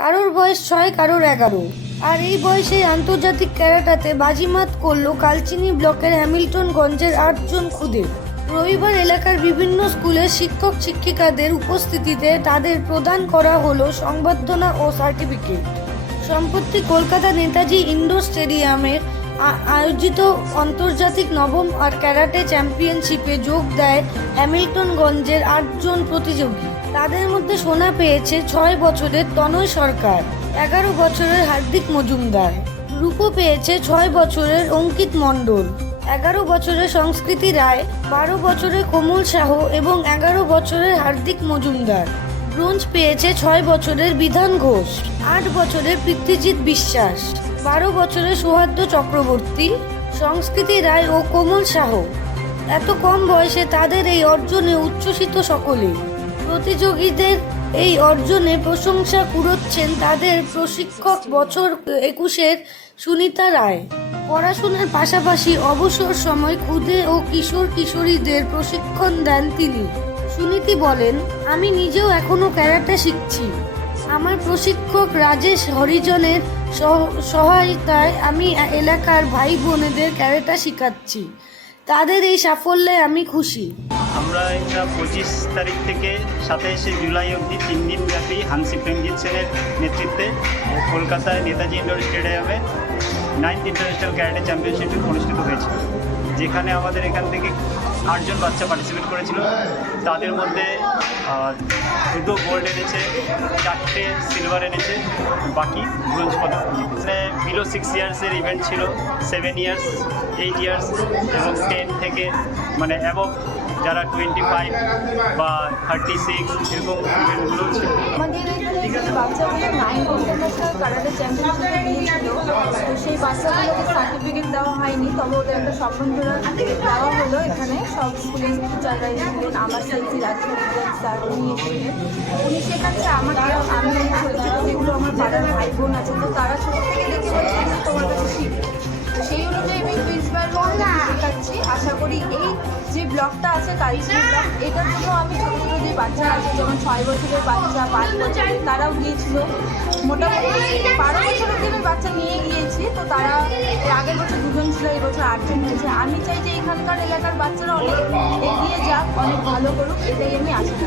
কারোর বয়স ছয়, কারোর এগারো। আর এই বয়সে আন্তর্জাতিক ক্যারাটাতে বাজিমাত করল কালচিনি ব্লকের হ্যামিল্টনগঞ্জের আটজন খুদে। রবিবার এলাকার বিভিন্ন স্কুলের শিক্ষক শিক্ষিকাদের উপস্থিতিতে তাদের প্রদান করা হলো সংবর্ধনা ও সার্টিফিকেট। সম্প্রতি কলকাতা নেতাজি ইন্ডোর স্টেডিয়ামে আয়োজিত আন্তর্জাতিক নবম আর ক্যারাটে চ্যাম্পিয়নশিপে যোগ দেয় হ্যামিল্টনগঞ্জের আটজন প্রতিযোগী। তাদের মধ্যে সোনা পেয়েছে ছয় বছরের তনয় সরকার, এগারো বছরের হার্দিক মজুমদার। রূপো পেয়েছে ছয় বছরের অঙ্কিত মণ্ডল, এগারো বছরের সংস্কৃতি রায়, বারো বছরের কোমল শাহ এবং এগারো বছরের হার্দিক মজুমদার। ব্রোঞ্জ পেয়েছে ছয় বছরের বিধান ঘোষ, আট বছরের পৃথ্বীজিৎ বিশ্বাস, বারো বছরের সৌহার্দ্য চক্রবর্তী, সংস্কৃতি রায় ও কোমল সাহ এত কম বয়সে তাদের এই অর্জনে উচ্ছ্বসিত সকলে প্রতিযোগীদের এই অর্জনে প্রশংসা কুড়োচ্ছেন তাদের প্রশিক্ষক বছর একুশের সুনিতা রায়। পড়াশোনার পাশাপাশি অবসর সময় ক্ষুদে ও কিশোর কিশোরীদের প্রশিক্ষণ দেন তিনি। সুনীতি বলেন, আমি নিজেও এখনও ক্যারাটে শিখছি। আমার প্রশিক্ষক রাজেশ হরিজনের সহ- সহায়তায় আমি এলাকার ভাই বোনেদের ক্যারেটা শেখাচ্ছি। তাদের এই সাফল্যে আমি খুশি। আমরা এটা পঁচিশ তারিখ থেকে সাতাইশে জুলাই অবধি তিন দিন ব্যাপী হানসি প্রেমজিৎ সেনের নেতৃত্বে কলকাতায় নেতাজি ইন্ডোর স্টেডিয়ামে নাইন্থ ইন্টারন্যাশনাল ক্যারাটে চ্যাম্পিয়নশিপ অনুষ্ঠিত হয়েছে, যেখানে আমাদের এখান থেকে আটজন বাচ্চা পার্টিসিপেট করেছিল। তাদের মধ্যে দুটো গোল্ড এনেছে, চারটে সিলভার এনেছে, বাকি ব্রোঞ্জ পদক। জিতেছে বিলো সিক্স ইয়ার্সের ইভেন্ট ছিল সেভেন ইয়ার্স এইট ইয়ার্স এবং টেন থেকে মানে অ্যাবভ যারা টোয়েন্টি ফাইভ বা থার্টি সিক্স এরকম ইভেন্টগুলো ছিল আমাদের তো সেই সার্টিফিকেট দেওয়া হয়নি, তবে ওদের একটা দেওয়া হলো এখানে। সব আমার উনি শেখাচ্ছে আমি আমার তো তারা সেই অনুযায়ী আমি প্রিন্সিপাল শেখাচ্ছি। আশা করি এই যে ব্লকটা আছে ব্লগ এটার জন্য আমি ছোটো ছোটো যে বাচ্চারা আছে, যেমন ছয় বছরের বাচ্চা, পাঁচ বছরের, তারাও গিয়েছিল। মোটামুটি বারো বছরের দিনের বাচ্চা নিয়ে গিয়েছি, তো তারা আগের বছর দুজন ছিল, এই বছর আটজন হয়েছে। আমি চাই যে এখানকার এলাকার বাচ্চারা অনেক এগিয়ে যাক, অনেক ভালো করুক, এটাই আমি করি।